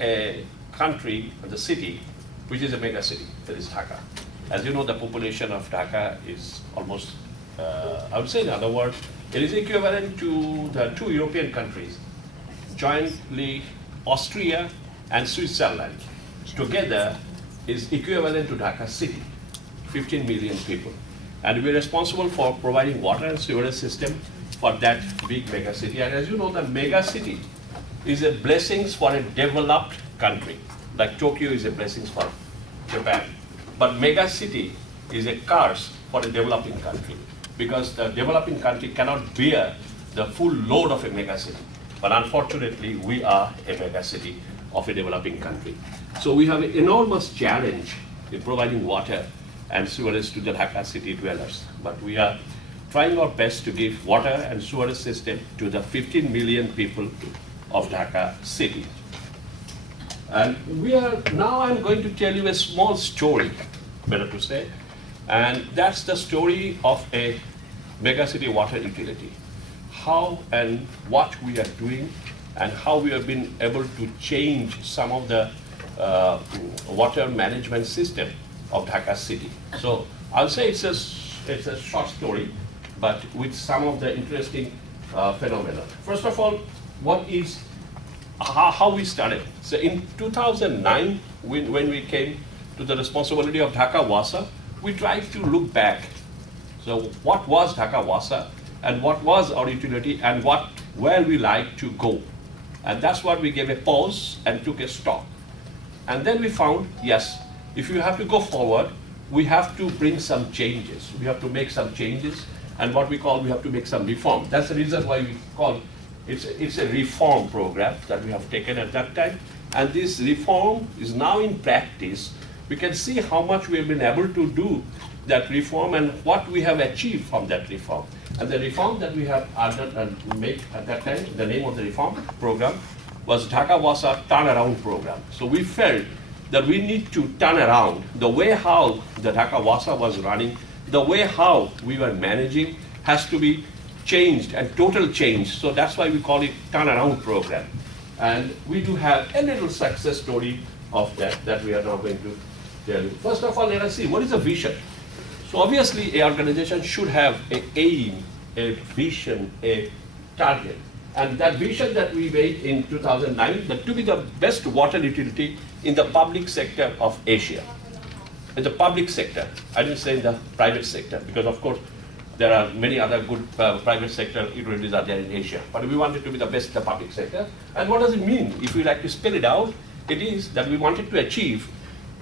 a country, the city, which is a mega city, that is Dhaka. As you know, the population of Dhaka is almost, I would say in other words, it is equivalent to the two European countries, jointly Austria and Switzerland. Together is equivalent to Dhaka city, 15 million people. And we're responsible for providing water and sewerage system for that big mega city. And as you know, the mega city is a blessing for a developed country. Like Tokyo is a blessing for Japan. But mega city is a curse for a developing country because the developing country cannot bear the full load of a mega city. But unfortunately, we are a mega city of a developing country. So we have an enormous challenge in providing water and sewerage to the Dhaka city dwellers. But we are trying our best to give water and sewerage system to the 15 million people of Dhaka city. And now I'm going to tell you a small story, better to say, and that's the story of a megacity water utility. How and what we are doing and how we have been able to change some of the water management system of Dhaka city. So I'll say it's a short story, but with some of the interesting phenomena. First of all, how we started. So in 2009, when we came to the responsibility of Dhaka Wasa, we tried to look back. So what was Dhaka Wasa and what was our utility and where we like to go. And that's what we gave a pause and took a stop. And then we found, yes, if you have to go forward, we have to bring some changes. We have to make some changes and what we have to make some reform. That's the reason why we call it's a reform program that we have taken at that time. And this reform is now in practice. We can see how much we have been able to do that reform and what we have achieved from that reform. And the reform that we have made at that time, the name of the reform program was Dhaka Wasa Turnaround Program. So we felt that we need to turn around the way how the Dhaka Wasa was running, the way how we were managing has to be changed and total change. So that's why we call it Turnaround Program. And we do have a little success story of that we are now going to tell you. First of all, let us see, what is a vision? So obviously, an organization should have an aim, a vision, a target. And that vision that we made in 2009, that to be the best water utility in the public sector of Asia. In the public sector, I didn't say in the private sector, because of course, there are many other good private sector utilities are there in Asia. But we wanted to be the best in the public sector. And what does it mean? If we like to spell it out, it is that we wanted to achieve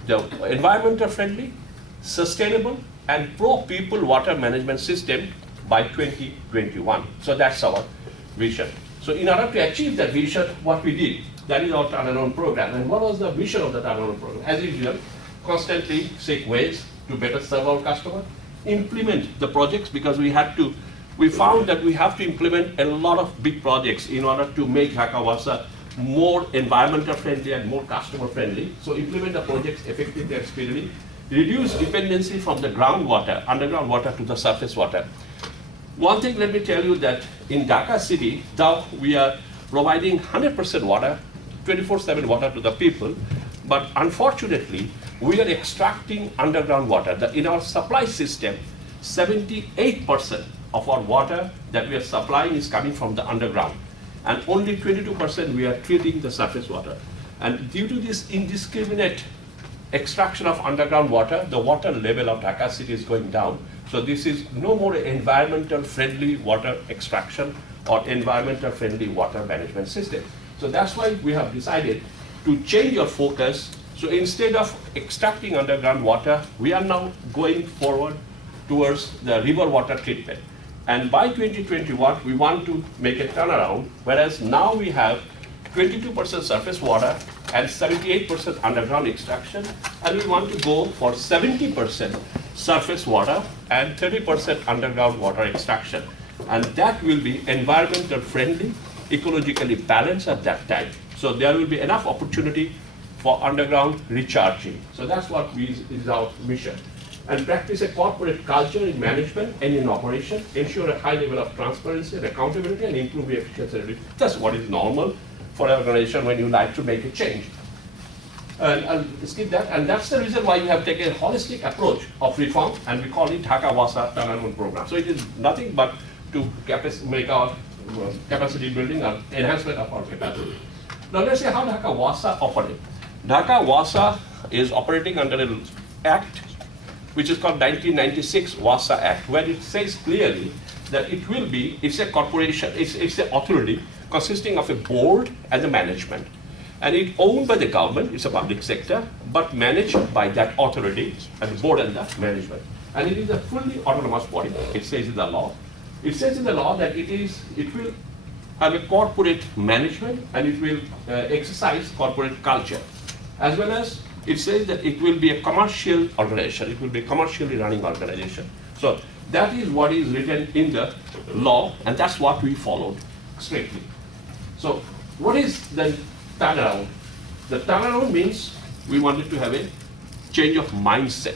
the environmental friendly, sustainable, and pro-people water management system by 2021. So that's our vision. So in order to achieve that vision, what we did, that is our turnaround program. And what was the vision of the turnaround program? As usual, constantly seek ways to better serve our customer, implement the projects because we found that we have to implement a lot of big projects in order to make Dhaka Wasa more environmental friendly and more customer friendly. So implement the projects effectively and speedily, reduce dependency from the groundwater, underground water to the surface water. One thing, let me tell you that in Dhaka city, now we are providing 100% water, 24/7 water to the people, but unfortunately, we are extracting underground water. In our supply system, 78% of our water that we are supplying is coming from the underground, and only 22% we are treating the surface water. And due to this indiscriminate extraction of underground water, the water level of Dhaka city is going down. So this is no more environmental friendly water extraction or environmental friendly water management system. So that's why we have decided to change our focus. So instead of extracting underground water, we are now going forward towards the river water treatment. And by 2021, we want to make a turnaround, whereas now we have 22% surface water and 78% underground extraction, and we want to go for 70% surface water and 30% underground water extraction. And that will be environmental friendly, ecologically balanced at that time. So there will be enough opportunity for underground recharging. So that's what is our mission. And practice a corporate culture in management and in operation, ensure a high level of transparency and accountability, and improve the efficiency. That's what is normal for an organization when you like to make a change. And I'll skip that. And that's the reason why we have taken a holistic approach of reform, and we call it Dhaka Wasa Turnaround Program. So it is nothing but to make our capacity building or enhancement of our capacity. Now let's see how Dhaka Wasa operates. Dhaka Wasa is operating under an act which is called 1996 Wasa Act, where it says clearly that it's a corporation, it's an authority consisting of a board and the management. And it's owned by the government, it's a public sector, but managed by that authority and the board and the management. And it is a fully autonomous body, it says in the law. It says in the law that it will have a corporate management and it will exercise corporate culture. As well as it says that it will be a commercial organization, it will be a commercially running organization. So that is what is written in the law, and that's what we followed strictly. So what is the turnaround? The turnaround means we wanted to have a change of mindset.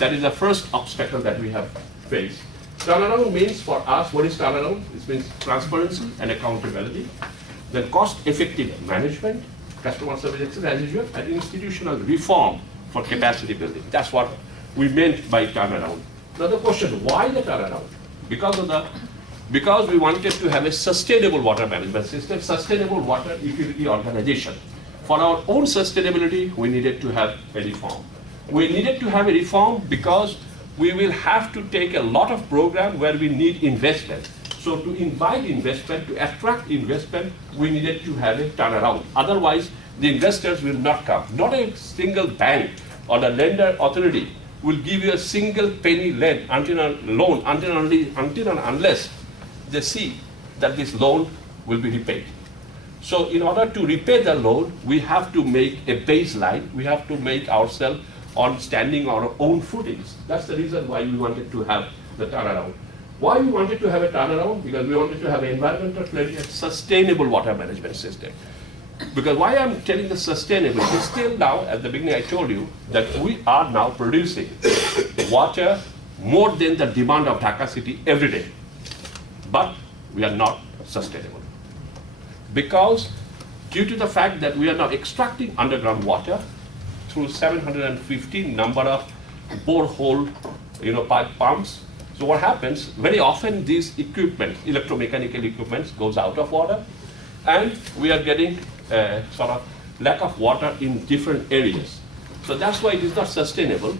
That is the first obstacle that we have faced. Turnaround means for us, what is turnaround? It means transparency and accountability, then cost-effective management, customer service excellence as usual, and institutional reform for capacity building. That's what we meant by turnaround. Now the question, why the turnaround? Because we wanted to have a sustainable water management system, sustainable water utility organization. For our own sustainability, we needed to have a reform. We needed to have a reform because we will have to take a lot of program where we need investment. So to invite investment, to attract investment, we needed to have a turnaround. Otherwise, the investors will not come. Not a single bank or the lender authority will give you a single penny loan until and unless they see that this loan will be repaid. So in order to repay the loan, we have to make a baseline. We have to make ourselves on standing on our own footings. That's the reason why we wanted to have the turnaround. Why we wanted to have a turnaround? Because we wanted to have an environmental friendly and sustainable water management system. Because why I'm telling the sustainable is still now, at the beginning I told you that we are now producing water more than the demand of Dhaka city every day. But we are not sustainable. Because due to the fact that we are now extracting underground water through 715 number of borehole pipe pumps. So what happens, very often these equipment, electromechanical equipment goes out of water, and we are getting sort of lack of water in different areas. So that's why it is not sustainable.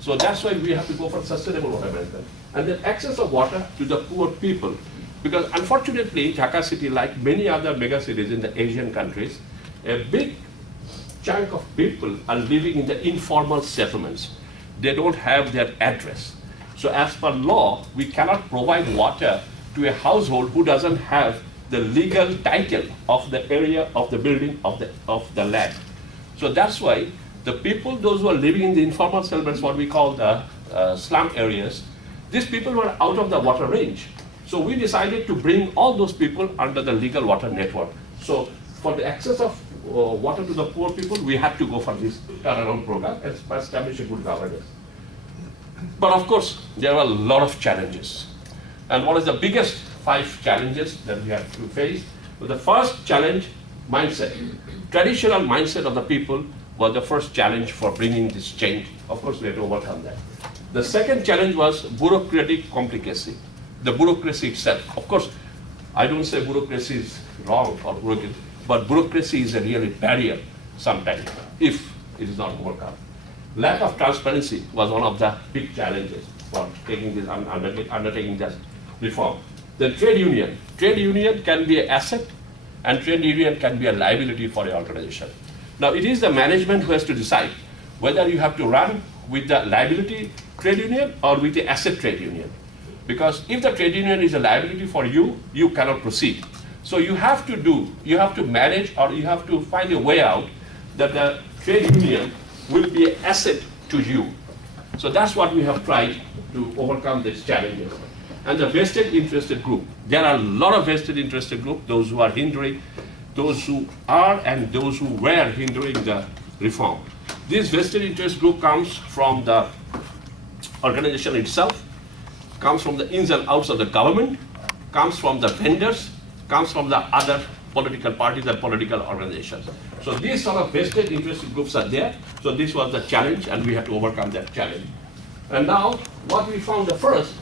So that's why we have to go for sustainable water management. And then access of water to the poor people. Because unfortunately, Dhaka city, like many other mega cities in the Asian countries, a big chunk of people are living in the informal settlements. They don't have their address. So as per law, we cannot provide water to a household who doesn't have the legal title of the area of the building of the land. So that's why the people, those who are living in the informal settlements, what we call the slum areas, these people were out of the water range. So we decided to bring all those people under the legal water network. So for the access of water to the poor people, we had to go for this turnaround program and establish a good governance. But of course, there are a lot of challenges. And what is the biggest 5 challenges that we have to face? Well, the first challenge, mindset. Traditional mindset of the people was the first challenge for bringing this change. Of course, we had to overcome that. The second challenge was bureaucratic complicacy. The bureaucracy itself. Of course, I don't say bureaucracy is wrong or broken, but bureaucracy is a really barrier sometimes if it is not overcome. Lack of transparency was one of the big challenges for taking this, undertaking this reform. The trade union. Trade union can be an asset and trade union can be a liability for the organization. Now it is the management who has to decide whether you have to run with the liability trade union or with the asset trade union. Because if the trade union is a liability for you, you cannot proceed. So you have to manage, or you have to find a way out that the trade union will be an asset to you. So that's what we have tried to overcome these challenges. And the vested interested group. There are a lot of vested interested groups, those who are hindering, those who are and those who were hindering the reform. This vested interest group comes from the organization itself, comes from the ins and outs of the government, comes from the vendors, comes from the other political parties and political organizations. So these sort of vested interest groups are there. So this was the challenge, and we had to overcome that challenge. And now, what we found the first,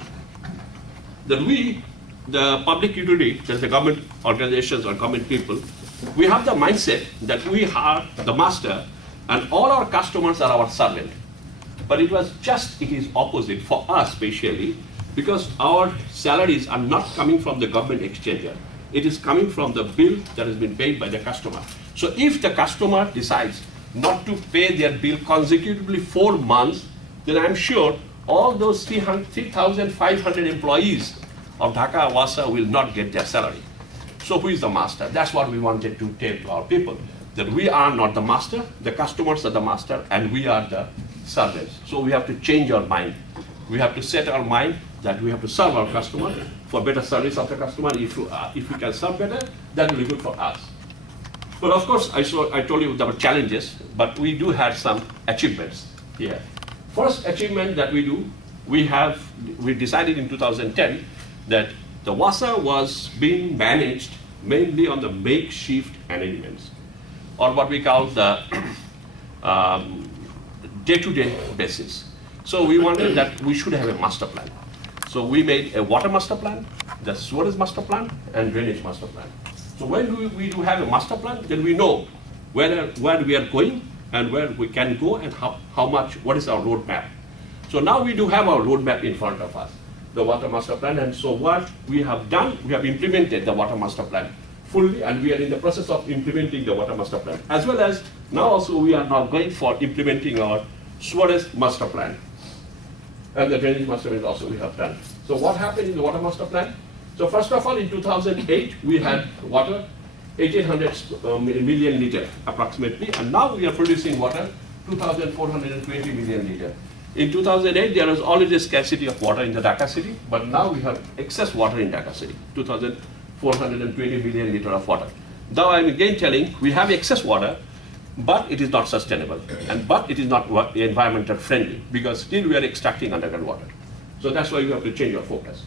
that we, the public utility, that's the government organizations or government people, we have the mindset that we are the master and all our customers are our servant. But it is opposite for us especially, because our salaries are not coming from the government exchequer. It is coming from the bill that has been paid by the customer. So if the customer decides not to pay their bill consecutively 4 months, then I'm sure all those 3,500 employees of Dhaka Wasa will not get their salary. So who is the master? That's what we wanted to tell to our people, that we are not the master, the customers are the master, and we are the servants. So we have to change our mind. We have to set our mind that we have to serve our customer for better service of the customer. If we can serve better, that will be good for us. But of course, I told you there were challenges, but we do have some achievements here. First achievement that we do, we decided in 2010 that the Wasa was being managed mainly on the makeshift arrangements, or what we call the day-to-day basis. So we wanted that we should have a master plan. So we made a water master plan, the sewerage master plan, and drainage master plan. So when we do have a master plan, then we know where we are going and where we can go and how much, what is our roadmap. So now we do have our roadmap in front of us, the water master plan. And so what we have done, we have implemented the water master plan fully, and we are in the process of implementing the water master plan. As well as now also we are now going for implementing our sewerage master plan. And the drainage master plan also we have done. So what happened in the water master plan? So first of all, in 2008, we had water, 1,800 million liter approximately, and now we are producing water, 2,420 million liter. In 2008, there was already a scarcity of water in the Dhaka city, but now we have excess water in Dhaka city, 2,420 million liter of water. Now I'm again telling, we have excess water, but it is not sustainable, but it is not environmental friendly, because still we are extracting underground water. So that's why we have to change our focus.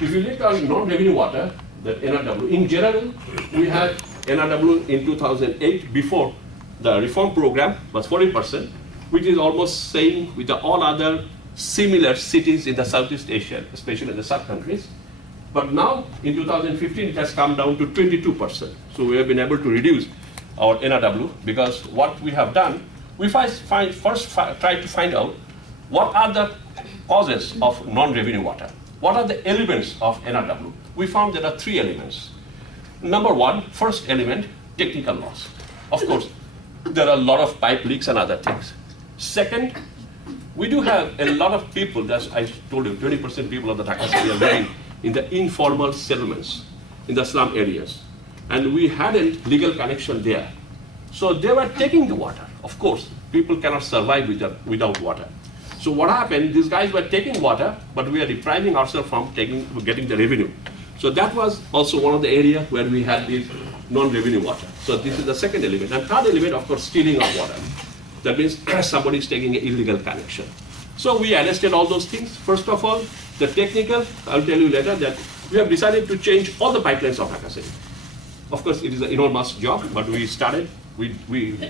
If you look at non-revenue water, the NRW, in general, we had NRW in 2008, before the reform program was 40%, which is almost same with all other similar cities in the Southeast Asia, especially in the SAARC countries. But now, in 2015, it has come down to 22%. So we have been able to reduce our NRW, because what we have done, we first try to find out what are the causes of non-revenue water. What are the elements of NRW? We found there are 3 elements. Number one, first element, technical loss. Of course, there are a lot of pipe leaks and other things. Second, we do have a lot of people, as I told you, 20% people of the Dhaka city are living in the informal settlements, in the slum areas. And we hadn't legal connection there. So they were taking the water. Of course, people cannot survive without water. So what happened, these guys were taking water, but we are depriving ourselves from getting the revenue. So that was also one of the areas where we had this non-revenue water. So this is the second element. And third element, of course, stealing of water. That means somebody is taking an illegal connection. So we arrested all those things. First of all, the technical, I'll tell you later that we have decided to change all the pipelines of Dhaka city. Of course, it is an enormous job, but we started. We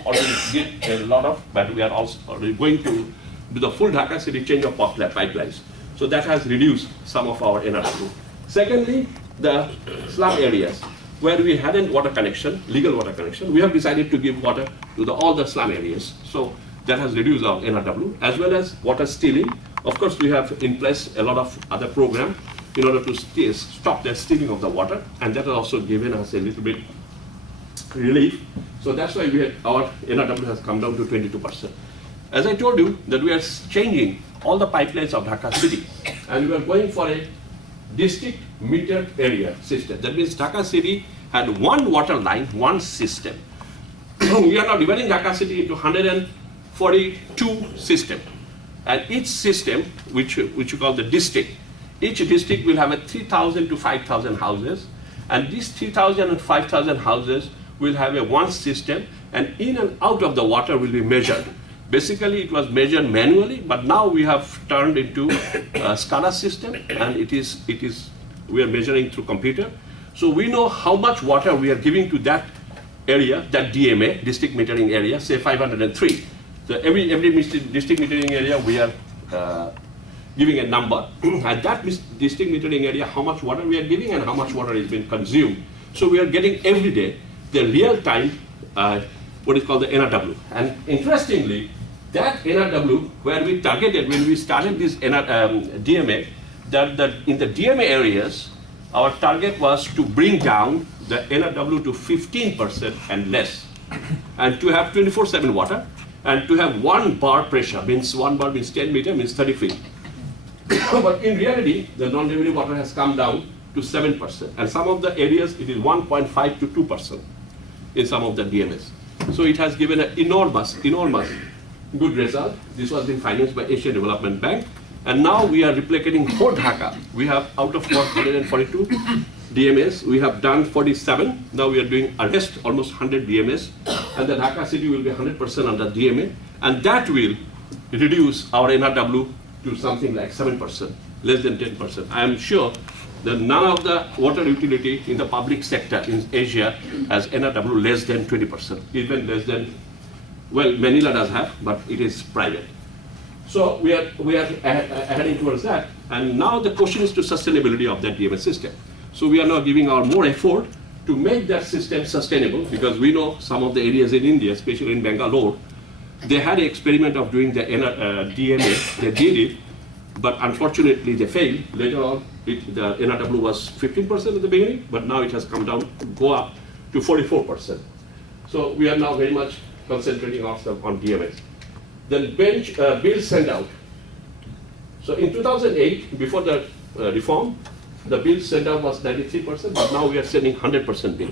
already did a lot of, but we are also already going to do the full Dhaka city change of pipelines. So that has reduced some of our NRW. Secondly, the slum areas where we hadn't water connection, legal water connection, we have decided to give water to all the slum areas. So that has reduced our NRW, as well as water stealing. Of course, we have in place a lot of other programs in order to stop the stealing of the water, and that has also given us a little bit relief. So that's why our NRW has come down to 22%. As I told you, that we are changing all the pipelines of Dhaka city, and we are going for a district meter area system. That means Dhaka city had one water line, one system. We are now dividing Dhaka city into 142 systems. And each system, which we call the district, each district will have 3,000 to 5,000 houses. And these 3,000 and 5,000 houses will have one system, and in and out of the water will be measured. Basically, it was measured manually, but now we have turned into a SCADA system, and we are measuring through computer. So we know how much water we are giving to that area, that DMA, district metering area, say 503. So every district metering area we are giving a number, and that district metering area, how much water we are giving and how much water is being consumed. So we are getting every day the real time, what is called the NRW. And interestingly, that NRW, where we targeted when we started this DMA, that in the DMA areas, our target was to bring down the NRW to 15% and less, and to have 24/7 water, and to have 1 bar pressure, means 1 bar means 10 meter, means 30 feet. But in reality, the non-revenue water has come down to 7%, and some of the areas it is 1.5 to 2% in some of the DMS. So it has given an enormous good result. This was being financed by Asian Development Bank, and now we are replicating for Dhaka. We have out of 142 DMS, we have done 47. Now we are doing arrest almost 100 DMS, and the Dhaka city will be 100% under DMA, and that will reduce our NRW to something like 7%, less than 10%. I am sure that none of the water utility in the public sector in Asia has NRW less than 20%, even less than, well, Manila does have, but it is private. So we are heading towards that, and now the question is to sustainability of that DMS system. So we are now giving our more effort to make that system sustainable, because we know some of the areas in India, especially in Bangalore, they had an experiment of doing the DMA, they did it, but unfortunately they failed. Later on, the NRW was 15% at the beginning, but now it has come down, go up to 44%. So we are now very much concentrating ourselves on DMS. Then bill send out. So in 2008, before the reform, the bill send out was 93%, but now we are sending 100% bill.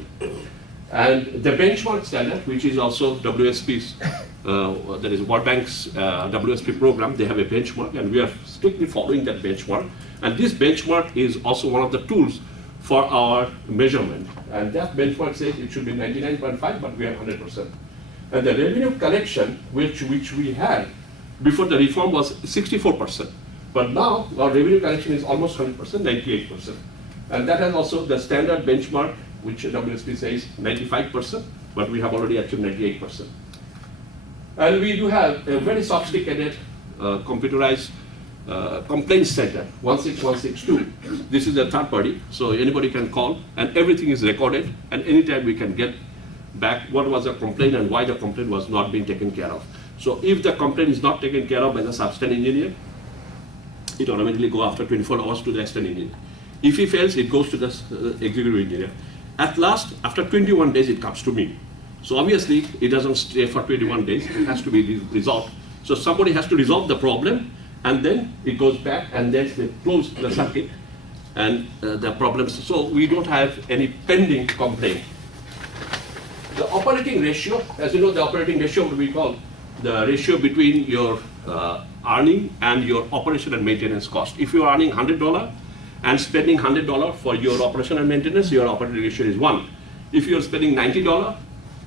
And the benchmark standard, which is also WSP's, that is World Bank's WSP program, they have a benchmark, and we are strictly following that benchmark. And this benchmark is also one of the tools for our measurement. And that benchmark says it should be 99.5, but we have 100%. And the revenue collection, which we had before the reform, was 64%. But now our revenue collection is almost 100%, 98%. And that has also the standard benchmark, which WSP says 95%, but we have already achieved 98%. And we do have a very sophisticated computerized complaint center, 16162. This is a third party, so anybody can call, and everything is recorded, and anytime we can get back what was the complaint and why the complaint was not being taken care of. So if the complaint is not taken care of by the substation engineer, it automatically goes after 24 hours to the external engineer. If he fails, it goes to the executive engineer. At last, after 21 days, it comes to me. So obviously, it doesn't stay for 21 days. It has to be resolved. So somebody has to resolve the problem, and then it goes back, and then they close the circuit, and the problems. So we don't have any pending complaint. The operating ratio, as you know, the operating ratio we call the ratio between your earning and your operation and maintenance cost. If you are earning $100 and spending $100 for your operation and maintenance, your operating ratio is 1. If you are spending $90,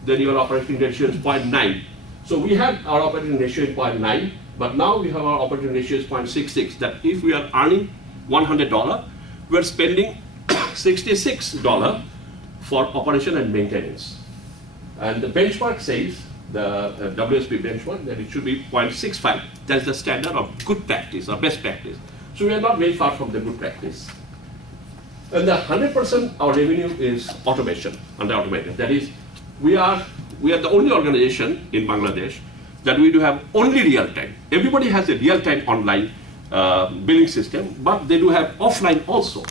then your operating ratio is 0.9. So we have our operating ratio is 0.9, but now we have our operating ratio is 0.66. That if we are earning $100, we are spending $66 for operation and maintenance. And the benchmark says, the WSP benchmark, that it should be 0.65. That's the standard of good practice or best practice. So we are not very far from the good practice. And the 100% our revenue is automation, under automated. That is, we are the only organization in Bangladesh that we do have only real time. Everybody has a real time online billing system, but they do have offline also.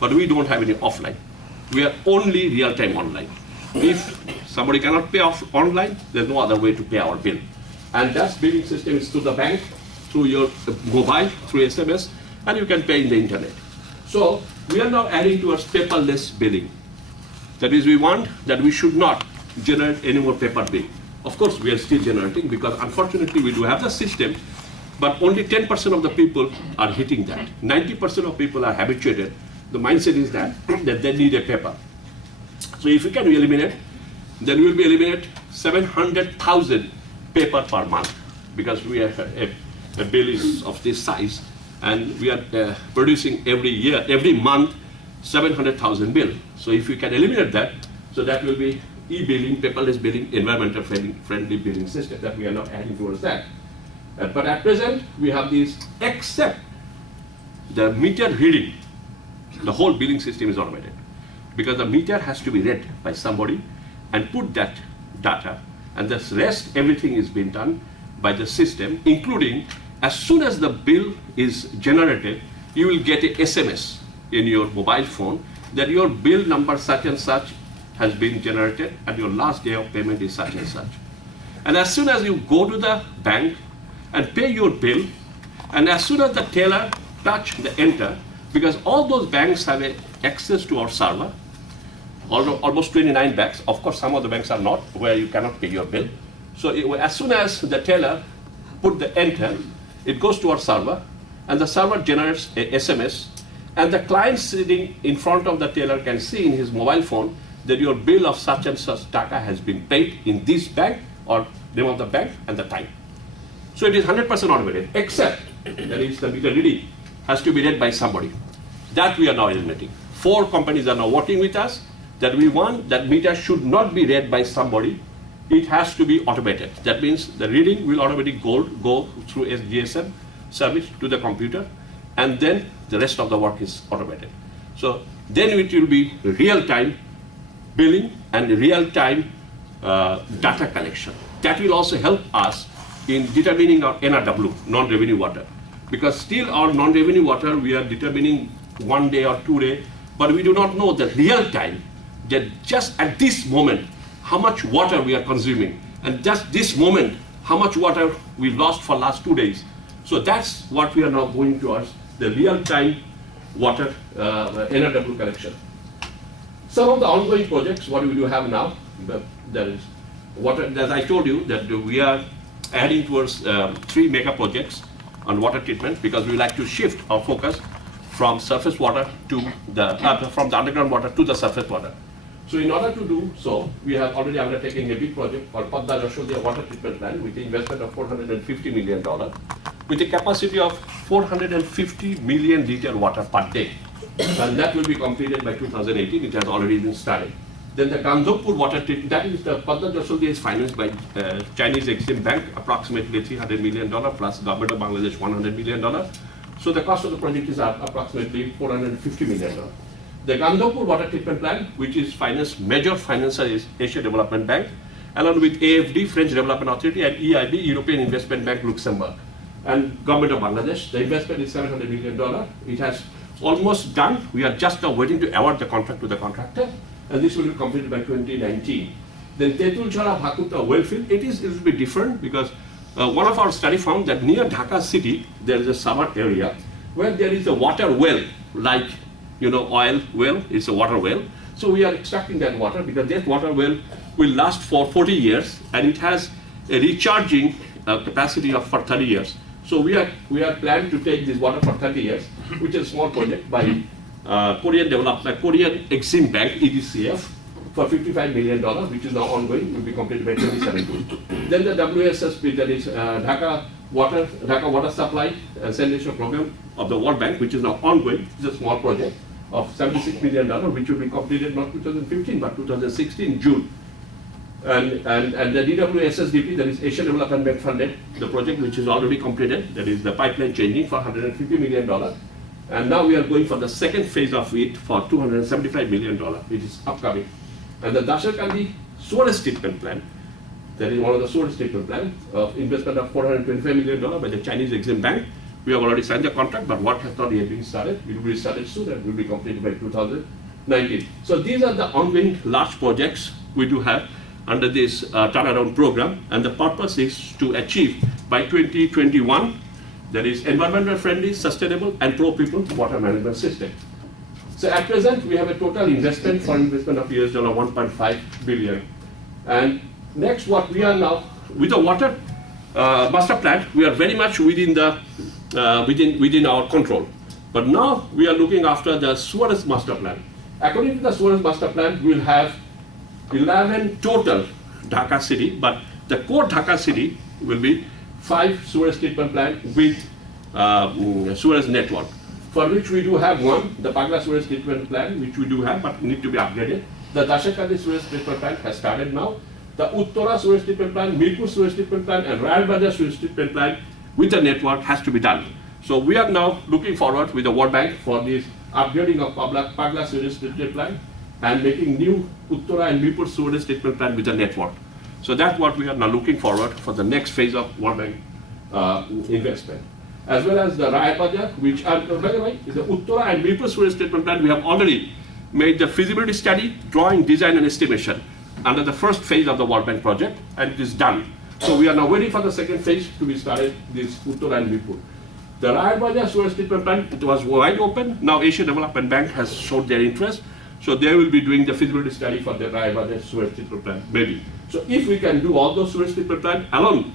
But we don't have any offline. We are only real time online. If somebody cannot pay off online, there's no other way to pay our bill. And that billing system is through the bank, through your mobile, through SMS, and you can pay in the internet. So we are now adding towards paperless billing. That is, we want that we should not generate any more paper bill. Of course, we are still generating, because unfortunately we do have the system, but only 10% of the people are hitting that. 90% of people are habituated. The mindset is that they need a paper. So if we can eliminate, then we will be eliminate 700,000 paper per month, because we have a bill is of this size, and we are producing every year, every month, 700,000 bill. So if we can eliminate that, so that will be e-billing, paperless billing, environmental friendly billing system that we are now adding towards that. But at present, we have these, except the meter reading, the whole billing system is automated. Because the meter has to be read by somebody and put that data, and the rest, everything is being done by the system, including as soon as the bill is generated, you will get a SMS in your mobile phone that your bill number such and such has been generated and your last day of payment is such and such. And as soon as you go to the bank and pay your bill, and as soon as the teller touch the enter, because all those banks have access to our server, almost 29 banks. Of course, some of the banks are not, where you cannot pay your bill. So as soon as the teller put the enter, it goes to our server, and the server generates a SMS, and the client sitting in front of the teller can see in his mobile phone that your bill of such and such Dhaka has been paid in this bank, or name of the bank and the time. So it is 100% automated, except that is the meter reading has to be read by somebody. That we are now eliminating. 4 companies are now working with us, that we want that meter should not be read by somebody. It has to be automated. That means the reading will automatically go through a GSM service to the computer, and then the rest of the work is automated. So then it will be real-time billing and real-time data collection. That will also help us in determining our NRW, non-revenue water. Because still our non-revenue water, we are determining 1 day or 2 days, but we do not know the real time, that just at this moment, how much water we are consuming. And just this moment, how much water we lost for last 2 days. So that's what we are now going towards, the real-time water NRW collection. Some of the ongoing projects, what we do have now, there is water, as I told you, that we are adding towards 3 mega projects on water treatment, because we like to shift our focus from surface water to from the underground water to the surface water. So in order to do so, we have already undertaken a big project called Padma Jashodhya Water Treatment Plant with an investment of $450 million, with a capacity of 450 million liter water per day. And that will be completed by 2018. It has already been started. Then the Gandhopur water treatment, that is the Padma Jashodhya is financed by Chinese Exim Bank, approximately $300 million, plus Government of Bangladesh $100 million. So the cost of the project is approximately $450 million. The Gandhopur water treatment plant, which is financed, major financer is Asia Development Bank, along with AFD, French Development Authority, and EIB, European Investment Bank, Luxembourg, and Government of Bangladesh. The investment is $700 million. It has almost done. We are just now waiting to award the contract to the contractor, and this will be completed by 2019. Then Tetulchara Bhakuta wellfield, it will be different, because one of our study found that near Dhaka city, there is a summer area where there is a water well, like oil well, it's a water well. So we are extracting that water, because that water well will last for 40 years, and it has a recharging capacity of for 30 years. So we are planning to take this water for 30 years, which is a small project by Korean Exim Bank, EDCF, for $55 million, which is now ongoing, will be completed by 2017. Then the WSSP, that is Dhaka Water Supply and Sanitation Program of the World Bank, which is now ongoing. It's a small project of $76 million, which will be completed not 2015 but 2016 June. And the DWSSDP, that is Asian Development Bank funded, the project which is already completed, that is the pipeline changing for $150 million. And now we are going for the second phase of it for $275 million, which is upcoming. And the Dasharkandi Sewerage Treatment Plant, that is one of the sewerage treatment plants of investment of $425 million by the Chinese Exim Bank. We have already signed the contract, but work has not yet been started. It will be started soon and will be completed by 2019. So these are the ongoing large projects we do have under this turnaround program, and the purpose is to achieve by 2021, that is environmental friendly, sustainable, and pro-people water management system. So at present, we have a total investment for investment of $1.5 billion. And next, what we are now, with the water master plan, we are very much within the within our control. But now we are looking after the sewerage master plan. According to the sewerage master plan, we will have 11 total Dhaka city, but the core Dhaka city will be 5 sewerage treatment plant with sewerage network. for which we do have one, the Pagla sewage treatment plant, which we do have, but need to be upgraded. The Dashakali sewage treatment plant has started now. The Uttara sewage treatment plant, Mirpur sewage treatment plant, and Rayabada sewage treatment plant with the network has to be done. So we are now looking forward with the World Bank for this upgrading of Pagla sewage treatment plant and making new Uttara and Mirpur sewage treatment plant with the network. So that's what we are now looking forward for the next phase of World Bank investment. As well as the Rayabada, which are, by the way, the Uttara and Mirpur sewage treatment plant, we have already made the feasibility study, drawing, design, and estimation under the first phase of the World Bank project, and it is done. So we are now waiting for the second phase to be started, this Uttara and Mirpur. The Rayabada sewage treatment plant, it was wide open. Now Asia Development Bank has showed their interest. So they will be doing the feasibility study for the Rayabada sewage treatment plant, maybe. So if we can do all those sewage treatment plants along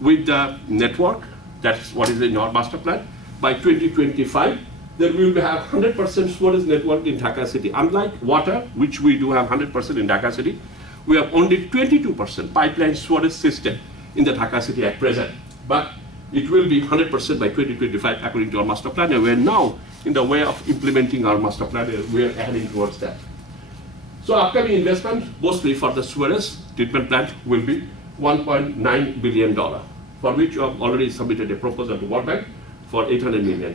with the network, that's what is in our master plan, by 2025, then we will have 100% sewage network in Dhaka city. Unlike water, which we do have 100% in Dhaka city, we have only 22% pipeline sewage system in the Dhaka city at present. But it will be 100% by 2025 according to our master plan, and we are now in the way of implementing our master plan, we are heading towards that. So upcoming investment, mostly for the sewage treatment plant, will be $1.9 billion, for which you have already submitted a proposal to World Bank for $800 million.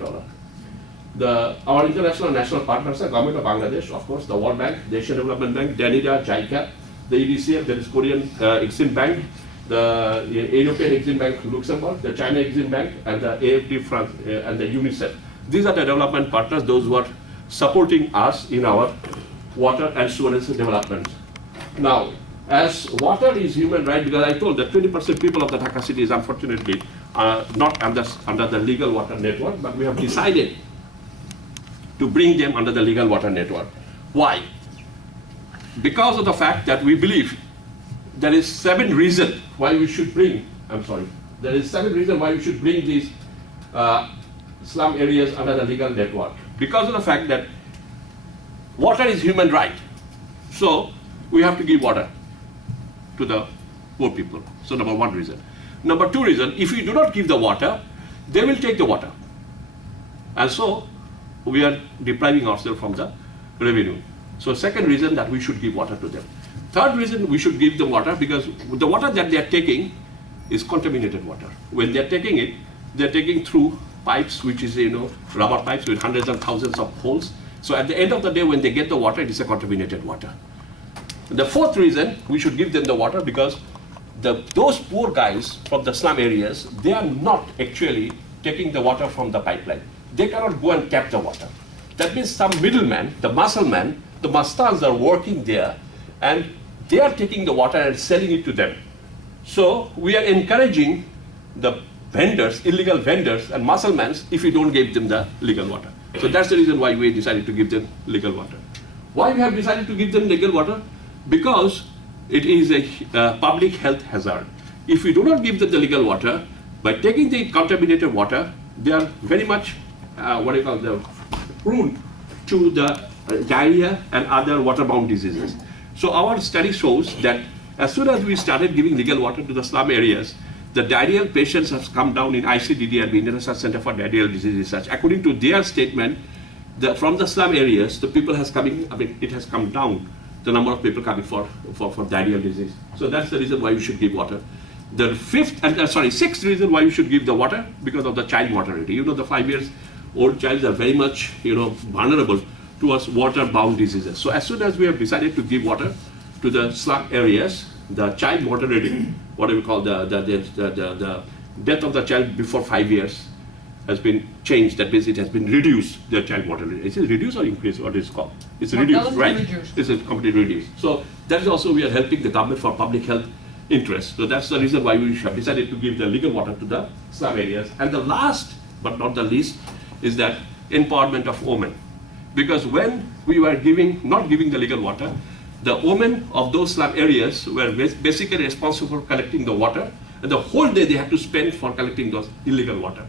Our international national partners are Government of Bangladesh, of course, the World Bank, the Asian Development Bank, DANIDA, JICA, the EDCF, that is Korean Exim Bank, the European Exim Bank Luxembourg, the China Exim Bank, and the AFD France, and the UNICEF. These are the development partners, those who are supporting us in our water and sewage development. Now, as water is human right, because I told that 20% people of the Dhaka city is unfortunately not under the legal water network, but we have decided to bring them under the legal water network. Why? Because of the fact that we believe there is 7 reasons why we should bring, there is 7 reasons why we should bring these slum areas under the legal network. Because of the fact that water is human right. So we have to give water to the poor people. So number 1 reason. Number 2 reason, if we do not give the water, they will take the water. And so we are depriving ourselves from the revenue. So second reason that we should give water to them. Third reason we should give them water, because the water that they are taking is contaminated water. When they are taking it, they are taking through pipes, which is, rubber pipes with hundreds and thousands of holes. So at the end of the day, when they get the water, it is a contaminated water. The fourth reason we should give them the water, because those poor guys from the slum areas, they are not actually taking the water from the pipeline. They cannot go and tap the water. That means some middleman, the muscleman, the mastans are working there, and they are taking the water and selling it to them. So we are encouraging the vendors, illegal vendors and musclemans, if we don't give them the legal water. So that's the reason why we decided to give them legal water. Why we have decided to give them legal water? Because it is a public health hazard. If we do not give them the legal water, by taking the contaminated water, they are very much, prone to the diarrhea and other waterborne diseases. So our study shows that as soon as we started giving legal water to the slum areas, the diarrheal patients have come down in ICDDR, the International Center for Diarrheal Disease Research. According to their statement, from the slum areas, the people it has come down, the number of people coming for diarrheal disease. So that's the reason why we should give water. The sixth reason why we should give the water, because of the child mortality. The 5 years old childs are very much, vulnerable towards water-bound diseases. So as soon as we have decided to give water to the slum areas, the child mortality, what do we call the death of the child before 5 years, has been changed. That means it has been reduced, the child mortality. Is it reduced or increased? What is it called? It's reduced, right? It's completely reduced. So that is also, we are helping the government for public health interest. So that's the reason why we have decided to give the legal water to the slum areas. And the last, but not the least, is that empowerment of women. Because when we were not giving the legal water, the women of those slum areas were basically responsible for collecting the water, and the whole day they had to spend for collecting those illegal water.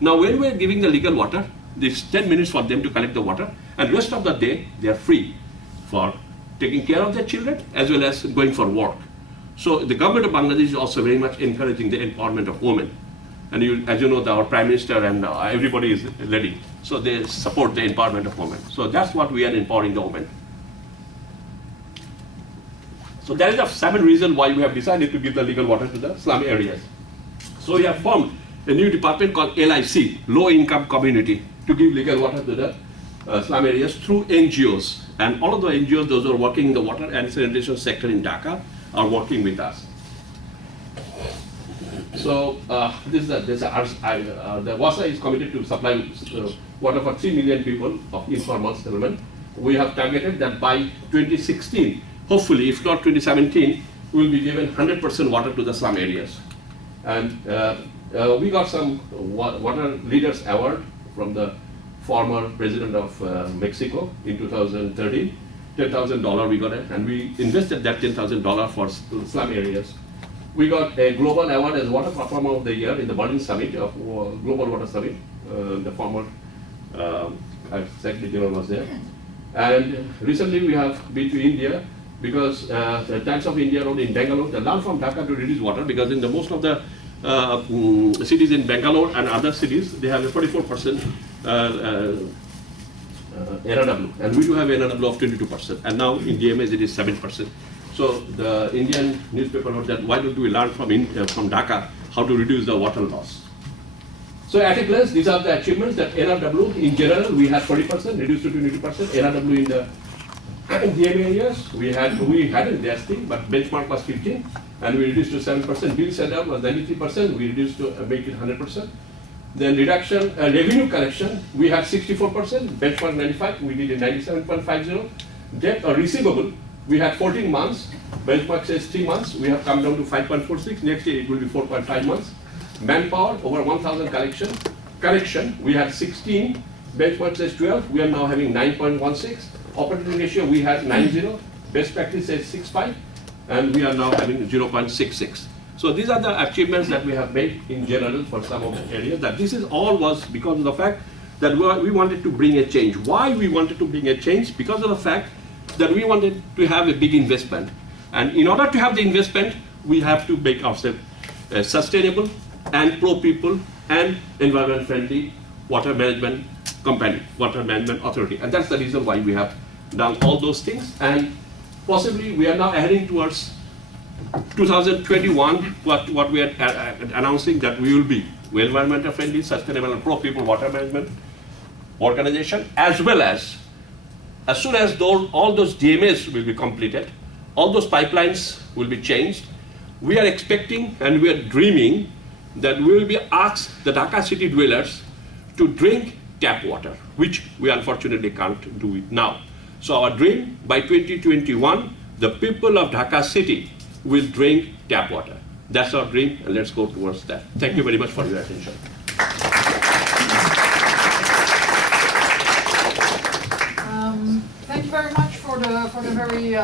Now when we are giving the legal water, there's 10 minutes for them to collect the water, and rest of the day they are free for taking care of their children as well as going for work. So the government of Bangladesh is also very much encouraging the empowerment of women. And as you know, our Prime Minister and everybody is ready. So they support the empowerment of women. So that's what we are empowering the women. So there is a 7 reasons why we have decided to give the legal water to the slum areas. So we have formed a new department called LIC, Low Income Community, to give legal water to the slum areas through NGOs. And all of the NGOs, those who are working in the water and sanitation sector in Dhaka, are working with us. So the WASA is committed to supply water for 3 million people of informal settlement. We have targeted that by 2016, hopefully, if not 2017, we will be given 100% water to the slum areas. And we got some Water Leaders Award from the former president of Mexico in 2013. $10,000 we got it, and we invested that $10,000 for slum areas. We got a global award as Water Performer of the Year in the Berlin Summit of Global Water Summit. The former Secretary General was there. And recently we have been to India because the Times of India wrote in Bangalore, they learn from Dhaka to reduce water, because in the most of the cities in Bangalore and other cities, they have a 44% NRW, and we do have NRW of 22%, and now in DMS it is 7%. So the Indian newspaper wrote that why don't we learn from Dhaka how to reduce the water loss. So at a glance, these are the achievements that NRW in general we had 40%, reduced to 22%. NRW in the DM areas we hadn't this thing, but benchmark was 15, and we reduced to 7%. Bill set up was 93%, we reduced to make it 100%. Then reduction, revenue collection, we had 64%, benchmark 95, we did a 97.50. Debt or receivable, we had 14 months, benchmark says 3 months, we have come down to 5.46, next year it will be 4.5 months. Manpower, over 1,000 collection, we had 16, benchmark says 12, we are now having 9.16. Operating ratio, we had 9.0, best practice says 6.5, and we are now having 0.66. So these are the achievements that we have made in general for some of the areas. That this is all was because of the fact that we wanted to bring a change. Why we wanted to bring a change? Because of the fact that we wanted to have a big investment. And in order to have the investment, we have to make ourselves sustainable and pro-people and environment-friendly water management company, water management authority. And that's the reason why we have done all those things. And possibly we are now heading towards 2021, what we are announcing, that we will be environmental friendly, sustainable and pro-people water management organization, as well as soon as all those DMAs will be completed, all those pipelines will be changed, we are expecting and we are dreaming that we will be asked the Dhaka city dwellers to drink tap water, which we unfortunately can't do it now. So our dream, by 2021, the people of Dhaka city will drink tap water. That's our dream, and let's go towards that. Thank you very much for your attention. Thank you very much for the very